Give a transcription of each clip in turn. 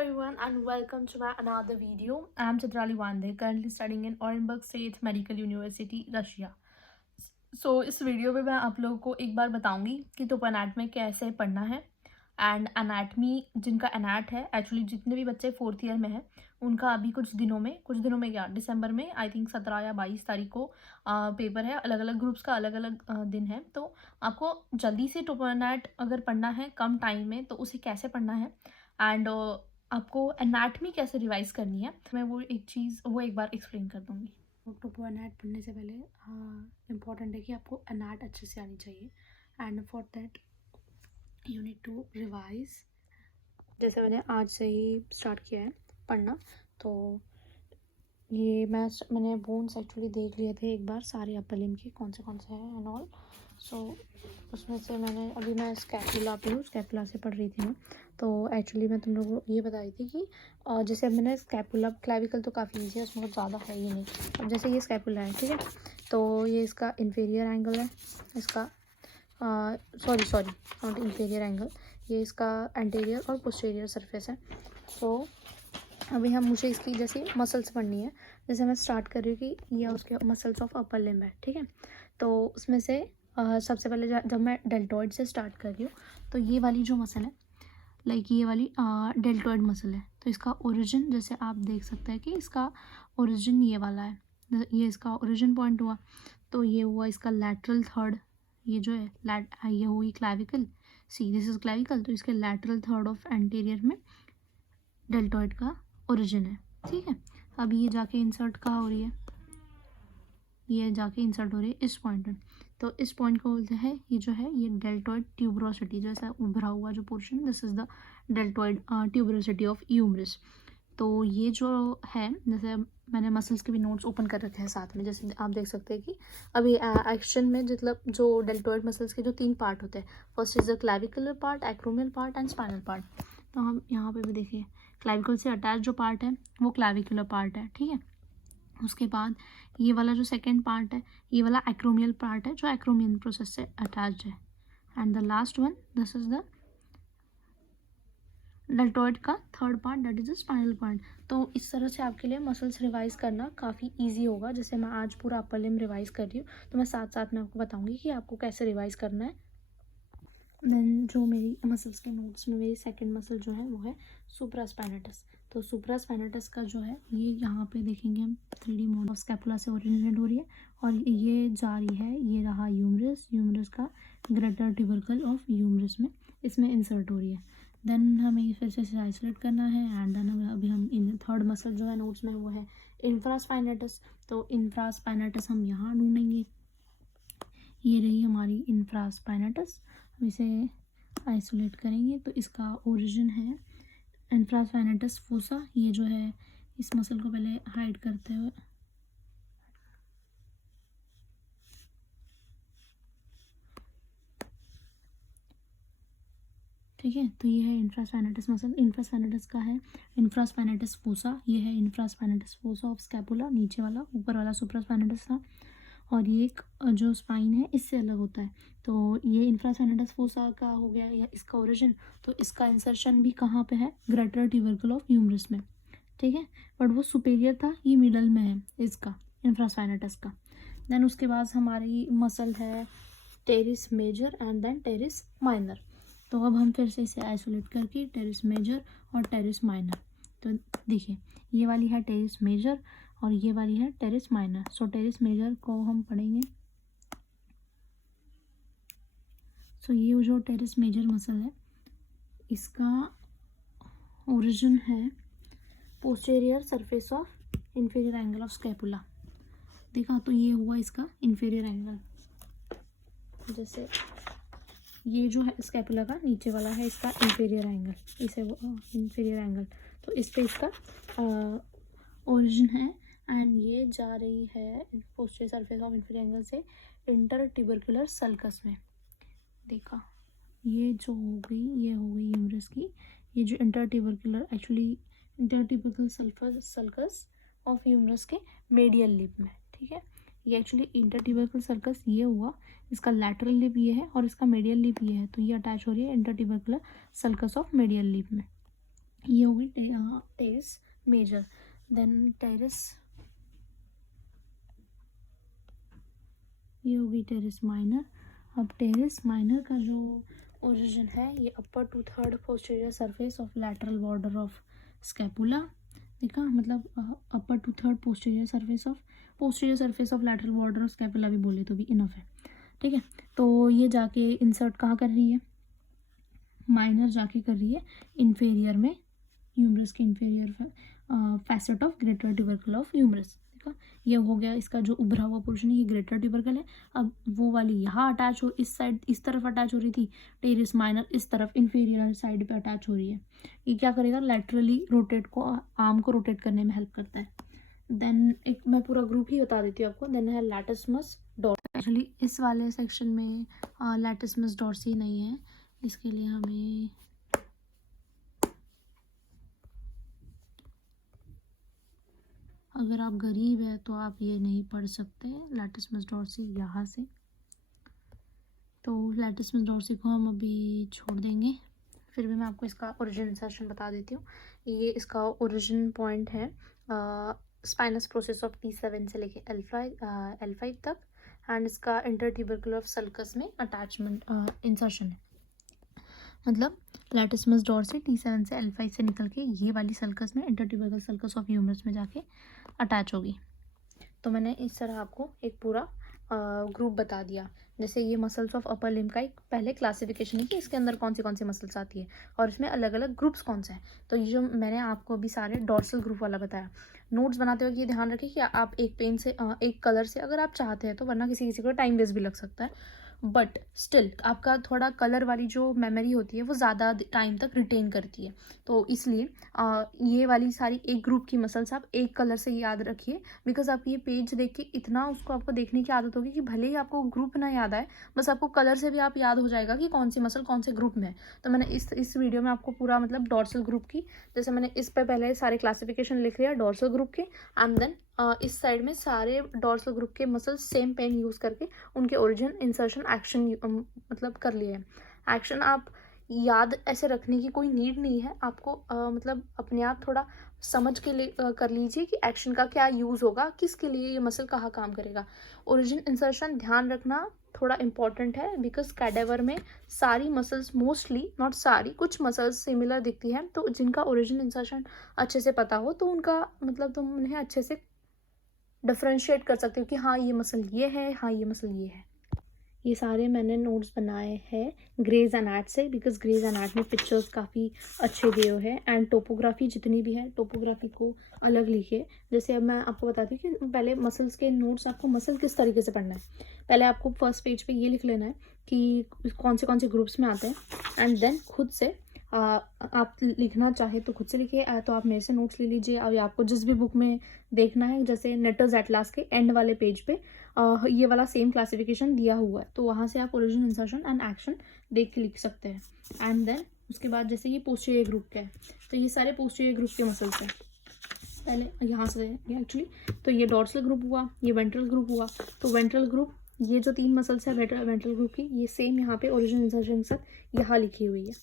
everyone and welcome to my another video. I'm Chitrali Wande, currently studying in Orenburg State Medical University, Russia. इस video में मैं आप लोगों को एक बार बताऊंगी कि टोप एनाट में कैसे पढ़ना है एंड एनाटमी जिनका एनाट है एक्चुअली जितने भी बच्चे 4th ईयर में हैं उनका अभी कुछ दिनों में क्या दिसंबर में आई थिंक 17 या 22 तारीख को पेपर है। अलग अलग ग्रुप्स का अलग अलग दिन है, तो आपको जल्दी से टोप एनाट अगर पढ़ना है कम टाइम में तो उसे कैसे पढ़ना है एंड आपको एनाटमी कैसे रिवाइज करनी है मैं वो एक बार एक्सप्लेन कर दूंगी। टोपो एनाट पढ़ने से पहले इम्पॉर्टेंट है कि आपको एनाट अच्छे से आनी चाहिए and for that you need to revise. जैसे मैंने आज से ही स्टार्ट किया है पढ़ना, तो ये मैंने बोन्स एक्चुअली देख लिए थे एक बार सारे अपर लिम्ब के कौन से हैं एंड ऑल। सो उसमें से मैं स्कैपुला पे हूँ, स्कैपुला से पढ़ रही थी मैं। तो एक्चुअली मैं तुम लोगों को ये बता रही थी कि जैसे अब मैंने स्कैपुला क्लैविकल तो काफ़ी ईजी है, उसमें कुछ ज़्यादा है ही नहीं। अब जैसे ये स्कैपुला है, ठीक है, तो ये इसका इन्फीरियर एंगल है, इसका सॉरी नॉट इन्फीरियर एंगल, ये इसका एंटीरियर और पोस्टीरियर सरफेस है। तो अभी मुझे इसकी जैसे मसल्स पढ़नी है। जैसे मैं स्टार्ट कर रही हूँ कि ये उसके मसल्स ऑफ अपर लिम्ब है, ठीक है। तो उसमें से सबसे पहले जब मैं डेल्टॉइड से स्टार्ट कर रही हूँ तो ये वाली जो मसल है लाइक ये वाली डेल्टॉइड मसल है, तो इसका ओरिजिन जैसे आप देख सकते हैं कि इसका ओरिजिन ये वाला है, ये इसका ओरिजिन पॉइंट हुआ। तो ये हुआ इसका लैटरल थर्ड, ये जो है ये हुई clavicle, see this is clavicle, तो इसके लैटरल थर्ड ऑफ एंटीरियर में डेल्टॉइड का ओरिजिन है, ठीक है। अब ये जाके इंसर्ट कहाँ हो रही है, ये जाके इंसर्ट हो रही है इस पॉइंट में। तो इस पॉइंट को बोलते हैं ये जो है ये डेल्टॉइड ट्यूबरोसिटी, जैसा उभरा हुआ जो portion, this is the deltoid tuberosity of humerus. तो ये जो है, जैसे मैंने मसल्स के भी नोट्स ओपन कर रखे हैं साथ में, जैसे आप देख सकते हैं कि अभी एक्शन में मतलब जो डेल्टॉइड मसल्स के जो 3 पार्ट होते हैं, first is the clavicular part, acromial part and spinal part. तो हम यहाँ पे भी देखिए क्लैविकल से अटैच जो पार्ट है वो क्लैविकुलर पार्ट है, ठीक है। उसके बाद ये वाला जो सेकेंड पार्ट है ये वाला एक्रोमियल पार्ट है जो एक्रोमियल प्रोसेस से अटैच्ड है, and the last one this is the deltoid का third part, that is the spinal part. तो इस तरह से आपके लिए मसल्स रिवाइज करना काफ़ी इजी होगा। जैसे मैं आज पूरा अपर लिम्ब रिवाइज कर रही हूँ तो मैं साथ साथ में आपको बताऊंगी कि आपको कैसे रिवाइज करना है। देन जो मेरी मसल्स के नोट्स में मेरी सेकंड मसल जो है वो है सुप्रास्पाइनेटस। तो सुप्रास्पाइनेटस का जो है ये यहाँ पे देखेंगे हम 3D मॉडल स्कैपुला से ओरिजिनेट हो रही है और ये जा रही है, ये रहा ह्यूमरस का ग्रेटर ट्यूबरकल ऑफ ह्यूमरस में इसमें इंसर्ट हो रही है। देन हमें फिर से आइसोलेट करना है एंड देन अभी हम इन थर्ड मसल जो है नोट्स में वो है इंफ्रास्पाइनेटस। तो इंफ्रास्पाइनेटस हम यहाँ ढूंढेंगे, ये रही हमारी इंफ्रास्पाइनेटस। इसे आइसोलेट करेंगे तो इसका ओरिजिन है इंफ्रास्पाइनेटस फोसा, ये जो है इस मसल को पहले हाइड करते हुए, ठीक है। तो ये है इंफ्रास्पाइनेटस मसल, इंफ्रास्पाइनेटस का है इंफ्रास्पाइनेटस फोसा, ये है इंफ्रास्पाइनेटस फोसा ऑफ स्कैपुला, नीचे वाला, ऊपर वाला सुप्रास्पाइनेटस था और ये एक जो स्पाइन है इससे अलग होता है। तो ये इंफ्रास्पाइनेटस फोसा का हो गया या इसका ओरिजिन। तो इसका इंसर्शन भी कहाँ पे है, ग्रेटर ट्यूबरकल ऑफ ह्यूमरस में, ठीक है। बट वो सुपेरियर था, ये मिडल में है इसका इंफ्रास्पाइनेटस का। देन उसके बाद हमारी मसल है teres major and then teres minor. तो अब हम फिर से इसे आइसोलेट करके टेरिस मेजर और टेरिस माइनर, तो देखिए ये वाली है टेरिस मेजर और ये वाली है टेरिस माइनर। सो टेरिस मेजर को हम पढ़ेंगे। सो ये जो टेरिस मेजर मसल है इसका ओरिजिन है posterior surface of inferior angle of scapula. देखा, तो ये हुआ इसका इंफीरियर एंगल, जैसे ये जो है स्कैपुला का नीचे वाला है इसका इंफीरियर एंगल, इसे वो इंफीरियर एंगल, तो इस पे इसका ओरिजिन है एंड ये जा रही है posterior surface of inferior angle से इंटर ट्यूबरकुलर सल्कस में। देखा, ये जो हो गई ये हो गई ह्यूमरस की, ये जो inter tubercular actually inter tubercular sulcus of humerus के मेडियल लिप में, ठीक है। ये एक्चुअली इंटर ट्यूबरकुलर सल्कस ये हुआ, इसका लैटरल लिप ये है और इसका मेडियल लिप ये है, तो ये अटैच हो रही है inter tubercular sulcus of medial lip में। ये होगी टेरिस मेजर, देन टेरिस, ये होगी टेरिस माइनर। अब टेरिस माइनर का जो ओरिजिन है ये upper two third posterior surface of lateral border of scapula, देखा मतलब upper two third posterior surface of lateral border of scapula भी बोले तो भी इनफ है, ठीक है। तो ये जाके इंसर्ट कहाँ कर रही है, माइनर जाके कर रही है इन्फेरियर में, ह्यूमरस के inferior facet of greater tubercle of humerus, देखा। ये हो गया इसका जो उभरा हुआ पोर्शन है, ये ग्रेटर ट्यूबरकल है। अब वो वाली यहाँ अटैच हो, इस साइड इस तरफ अटैच हो रही थी, टेरिस माइनर इस तरफ इन्फेरियर साइड पे अटैच हो रही है। ये क्या करेगा, लैटरली रोटेट को, आर्म को रोटेट करने में हेल्प करता है। देन एक मैं पूरा ग्रुप ही बता देती हूँ आपको। देन है लैटिसमस डॉर्सी। एक्चुअली इस वाले सेक्शन में लैटिसमस डॉर्सी नहीं है, इसके लिए हमें अगर आप गरीब है तो आप ये नहीं पढ़ सकते लैटिसमस डॉर्सी यहाँ से, तो लैटिसमस डॉर्सी को हम अभी छोड़ देंगे। फिर भी मैं आपको इसका ओरिजिन इंसर्शन बता देती हूँ। ये इसका ओरिजिन पॉइंट है स्पाइनस प्रोसेस ऑफ T7 से लेके L5 तक, एंड इसका इंटरट्यूबरकुलर ऑफ सल्कस में अटैचमेंट इंसर्शन है। मतलब लैटिसमस डॉर्सी T7 से L5 से निकल के ये वाली सल्कस में, इंटरट्यूबरकुलर सल्कस ऑफ ह्यूमरस में जाके अटैच होगी। तो मैंने इस तरह आपको एक पूरा ग्रुप बता दिया। जैसे ये मसल्स ऑफ अपर लिम्ब का एक पहले क्लासिफिकेशन है कि इसके अंदर कौन सी मसल्स आती है और इसमें अलग अलग ग्रुप्स कौन से हैं। तो ये जो मैंने आपको अभी सारे डॉर्सल ग्रुप वाला बताया, नोट्स बनाते वक्त ये ध्यान रखें कि आप एक पेन से एक कलर से अगर आप चाहते हैं तो, वरना किसी किसी को टाइम वेस्ट भी लग सकता है, बट स्टिल आपका थोड़ा कलर वाली जो मेमोरी होती है वो ज़्यादा टाइम तक रिटेन करती है। तो इसलिए ये वाली सारी एक ग्रुप की मसल्स आप एक कलर से याद रखिए, बिकॉज आप ये पेज देख के इतना उसको आपको देखने की आदत होगी कि भले ही आपको ग्रुप ना याद आए, बस आपको कलर से भी आप याद हो जाएगा कि कौन सी मसल कौन से ग्रुप में है। तो मैंने इस वीडियो में आपको पूरा मतलब डॉर्सल ग्रुप की, जैसे मैंने इस पर पहले सारे क्लासिफिकेशन लिख लिया डॉर्सल ग्रुप के, एंड देन इस साइड में सारे डॉर्सल ग्रुप के मसल्स सेम पेन यूज़ करके उनके ओरिजिन इंसर्शन एक्शन मतलब कर लिए हैं। एक्शन आप याद ऐसे रखने की कोई नीड नहीं है आपको, मतलब अपने आप थोड़ा समझ के लिए कर लीजिए कि एक्शन का क्या यूज़ होगा, किसके लिए ये मसल कहाँ काम करेगा। ओरिजिन इंसर्शन ध्यान रखना थोड़ा इंपॉर्टेंट है, बिकॉज कैडेवर में सारी मसल्स, मोस्टली नॉट सारी, कुछ मसल्स सिमिलर दिखती हैं। तो जिनका ओरिजिन इंसर्शन अच्छे से पता हो तो उनका मतलब तुम उन्हें अच्छे से डिफ्रेंशिएट कर सकते हो कि हाँ ये मसल ये है, हाँ ये मसल ये है। ये सारे मैंने नोट्स बनाए हैं ग्रेज एनाट से, बिकॉज ग्रेज एनाट में पिक्चर्स काफ़ी अच्छे दिए हुए हैं, एंड टोपोग्राफी जितनी भी है टोपोग्राफी को अलग लिखिए। जैसे अब मैं आपको बताती हूँ कि पहले मसल्स के नोट्स, आपको मसल किस तरीके से पढ़ना है। पहले आपको फर्स्ट पेज पे ये लिख लेना है कि कौन से ग्रुप्स में आते हैं, एंड देन खुद से आप लिखना चाहे तो खुद से लिखिए, तो आप मेरे से नोट्स ले लीजिए। और आपको जिस भी बुक में देखना है, जैसे नेटर्स एटलास के एंड वाले पेज पे ये वाला सेम क्लासिफिकेशन दिया हुआ है, तो वहाँ से आप ओरिजिन इंसर्शन एंड एक्शन देख के लिख सकते हैं। एंड देन उसके बाद जैसे ये पोस्टीरियर ग्रुप का है, तो ये सारे पोस्टीरियर ग्रुप के मसल्स हैं। पहले यहाँ से एक्चुअली तो ये डॉर्सल ग्रुप हुआ, ये वेंट्रल ग्रुप हुआ। तो वेंट्रल ग्रुप, ये जो 3 मसल्स है वेंट्रल ग्रुप की, ये सेम यहाँ पे ओरिजिन इंसर्शन के साथ यहाँ लिखी हुई है,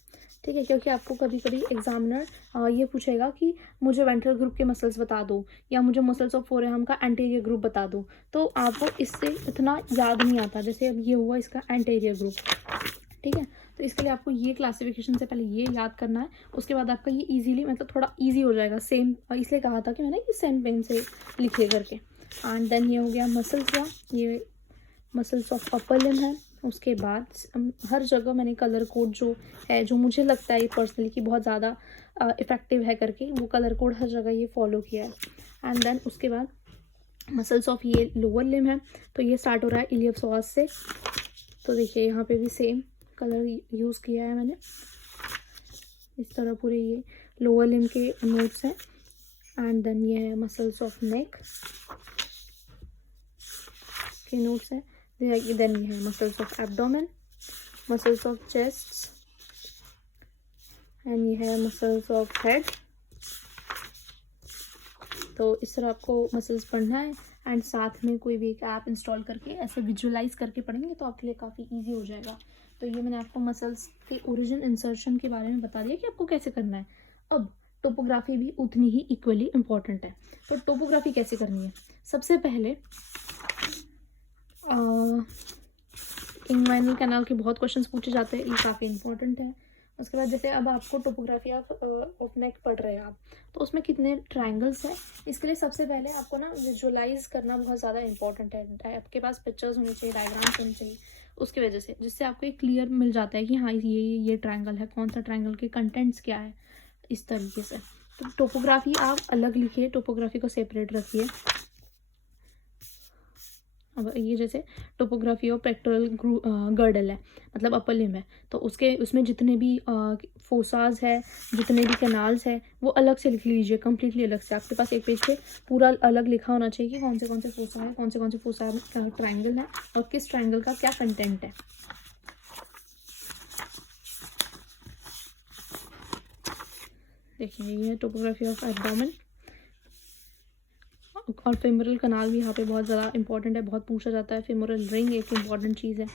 ठीक है। क्योंकि आपको कभी कभी एग्जामिनर ये पूछेगा कि मुझे वेंट्रल ग्रुप के मसल्स बता दो, या मुझे मसल्स ऑफ फोरआर्म का एंटीरियर ग्रुप बता दो, तो आपको इससे इतना याद नहीं आता। जैसे अब ये हुआ इसका एंटीरियर ग्रुप, ठीक है। तो इसके लिए आपको ये क्लासिफिकेशन से पहले ये याद करना है, उसके बाद आपका ये इजीली मतलब थोड़ा इजी हो जाएगा। सेम इसलिए कहा था कि मैंने कि सेम पेन से लिखिए करके। एंड देन ये हो गया मसल्स का, ये मसल्स ऑफ अपर लिम्ब है। उसके बाद हर जगह मैंने कलर कोड जो है, जो मुझे लगता है ये पर्सनली कि बहुत ज़्यादा इफ़ेक्टिव है करके, वो कलर कोड हर जगह ये फॉलो किया है। एंड देन उसके बाद मसल्स ऑफ ये लोअर लिम्ब है, तो ये स्टार्ट हो रहा है इलियोपसॉस से। तो देखिए यहाँ पे भी सेम कलर यूज़ किया है मैंने, इस तरह पूरे ये लोअर लिम्ब के नोट्स हैं। एंड देन ये है मसल्स ऑफ नेक के नोट्स हैं। देन ये है muscles of abdomen, muscles of chest, and ये है मसल्स ऑफ हेड। तो इस तरह आपको मसल्स पढ़ना है, एंड साथ में कोई भी एक ऐप इंस्टॉल करके ऐसे विजुअलाइज करके पढ़ेंगे तो आपके लिए काफ़ी इजी हो जाएगा। तो ये मैंने आपको मसल्स के ओरिजिन इंसर्शन के बारे में बता दिया कि आपको कैसे करना है। अब टोपोग्राफी भी उतनी ही इक्वली इम्पॉर्टेंट है। तो टोपोग्राफी कैसे करनी है? सबसे पहले इन्वायरनल कैनाल के बहुत क्वेश्चंस पूछे जाते हैं, ये काफ़ी इंपॉर्टेंट है। उसके बाद जैसे अब आपको टोपोग्राफी ऑफ नेक पढ़ रहे हैं आप, तो उसमें कितने ट्रायंगल्स हैं, इसके लिए सबसे पहले आपको ना विजुअलाइज करना बहुत ज़्यादा इंपॉर्टेंट है। आपके पास पिक्चर्स होने चाहिए, डायग्राम्स होने चाहिए, उसकी वजह से जिससे आपको एक क्लियर मिल जाता है कि हाँ ये ट्रायंगल है, कौन सा ट्रायंगल के कंटेंट्स क्या है, इस तरीके से। तो टोपोग्राफी आप अलग लिखिए, टोपोग्राफी को सेपरेट रखिए। अब ये जैसे टोपोग्राफी ऑफ पेक्टोरल गर्डल है, मतलब अपर लिम्ब है, तो उसमें जितने भी फोसाज है, जितने भी कैनाल्स है, वो अलग से लिख लीजिए, कम्प्लीटली अलग से। आपके पास एक पेज पे पूरा अलग लिखा होना चाहिए कि कौन से फोसा है, कौन से फोसा ट्राइंगल है और किस ट्राइंगल का क्या कंटेंट है। देखिए ये है टोपोग्राफी ऑफ एब्डोमेन। और फेमोरल कनाल भी यहाँ पे बहुत ज़्यादा इंपॉर्टेंट है, बहुत पूछा जाता है। फेमोरल रिंग एक इम्पॉर्टेंट चीज़ है।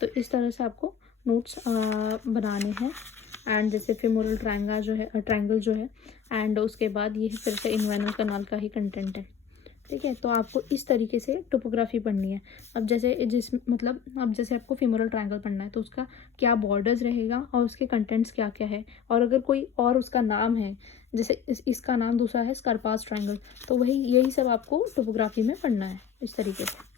तो इस तरह से आपको नोट्स बनाने हैं। एंड जैसे फेमोरल ट्रायंगल जो है एंड उसके बाद ये फिर से इन्वाइनल कनाल का ही कंटेंट है, ठीक है। तो आपको इस तरीके से टोपोग्राफी पढ़नी है। अब जैसे आपको फेमोरल ट्रायंगल पढ़ना है तो उसका क्या बॉर्डर्स रहेगा और उसके कंटेंट्स क्या क्या है, और अगर कोई और उसका नाम है, जैसे इसका नाम दूसरा है स्कारपास ट्रायंगल, तो यही सब आपको टोपोग्राफी में पढ़ना है इस तरीके से।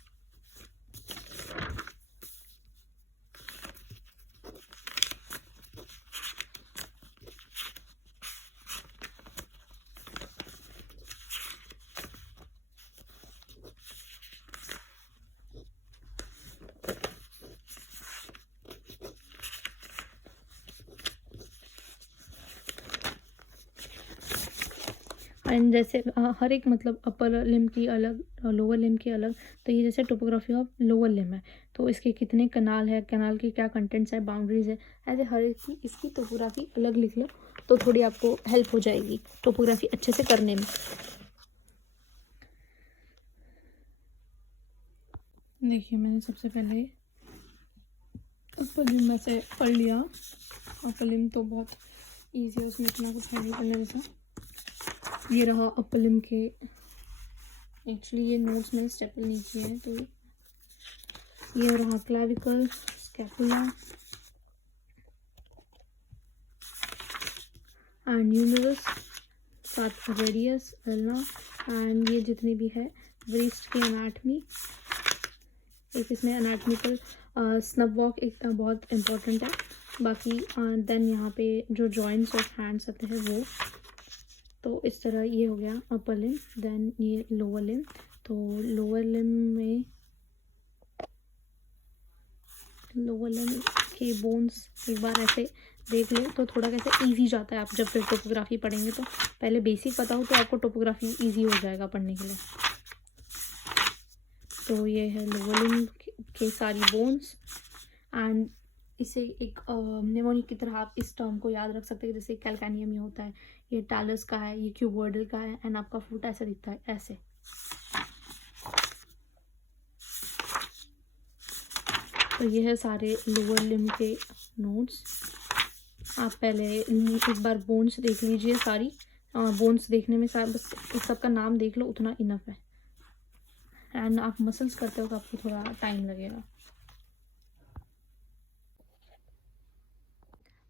एंड जैसे हर एक मतलब अपर लिम्ब की अलग और लोअर लिम्ब की अलग, तो ये जैसे टोपोग्राफी ऑफ लोअर लिम्ब है, तो इसके कितने कनाल है, कनाल के क्या कंटेंट्स है, बाउंड्रीज है, ऐसे हर एक की इसकी टोपोग्राफी अलग लिख लो तो थोड़ी आपको हेल्प हो जाएगी टोपोग्राफी अच्छे से करने में। देखिए मैंने सबसे पहले अपर लिम्ब में से पढ़ लिया। अपर लिम्ब तो बहुत ईजी है, उसमें इतना कुछ है नहीं करने जैसा। ये रहा अपर लिम्ब के, एक्चुअली ये नोट्स मैंने स्टेपल नहीं किए हैं, तो ये रहा क्लैविकल, स्कैपुला एंड ह्यूमरस, साथ रेडियस, अल्ना एंड ये जितनी भी है ब्रेस्ट की एनाटमी। एक इसमें एनाटमिकल स्नब वॉक एक बहुत इम्पोर्टेंट है। बाकी देन यहाँ पे जो जॉइंट्स ऑफ हैंड्स आते हैं वो, तो इस तरह ये हो गया अपर लिम्ब। देन ये लोअर लिम्ब, तो लोअर लिम्ब के बोन्स एक बार ऐसे देख लो तो थोड़ा कैसे इजी जाता है। आप जब फिर टोपोग्राफी पढ़ेंगे तो पहले बेसिक पता हो तो आपको टोपोग्राफी इजी हो जाएगा पढ़ने के लिए। तो ये है लोअर लिम्ब के सारी बोन्स। एंड इसे एक निमोनिक की तरह आप इस टर्म को याद रख सकते हैं, जैसे कैल्कानियम में होता है, ये टैलस का है, ये क्यूबॉइडल का है, एंड आपका फुट ऐसा दिखता है ऐसे। तो ये है सारे लोअर लिम्ब के नोट्स। आप पहले एक बार बोन्स देख लीजिए सारी। बोन्स देखने में बस इस सब का नाम देख लो, उतना इनफ है। एंड आप मसल्स करते हो तो आपको थोड़ा टाइम लगेगा।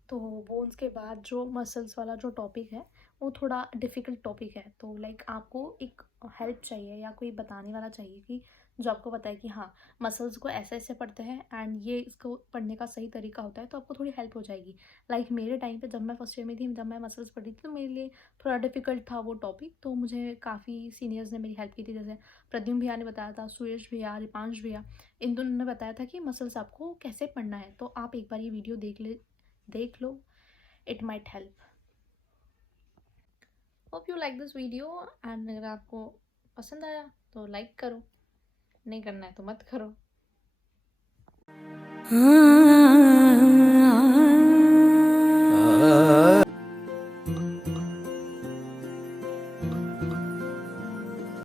तो बोन्स के बाद जो मसल्स वाला जो टॉपिक है वो थोड़ा डिफ़िकल्ट टॉपिक है। तो लाइक आपको एक हेल्प चाहिए या कोई बताने वाला चाहिए कि जो आपको बताए कि हाँ मसल्स को ऐसे ऐसे पढ़ते हैं एंड ये इसको पढ़ने का सही तरीका होता है, तो आपको थोड़ी हेल्प हो जाएगी। लाइक मेरे टाइम पे जब मैं फर्स्ट ईयर में थी, जब मैं मसल्स पढ़ी थी, तो मेरे लिए थोड़ा डिफ़िकल्ट था वो टॉपिक। तो मुझे काफ़ी सीनियर्स ने मेरी हेल्प की थी, जैसे प्रद्युम्न भैया ने बताया था, सुयश भैया, रिपांश भैया, इन दोनों ने बताया था कि मसल्स आपको कैसे पढ़ना है। तो आप एक बार ये वीडियो देख लो, it might help. Hope you like this video. And अगर आपको पसंद आया तो लाइक करो, नहीं करना है तो मत करो।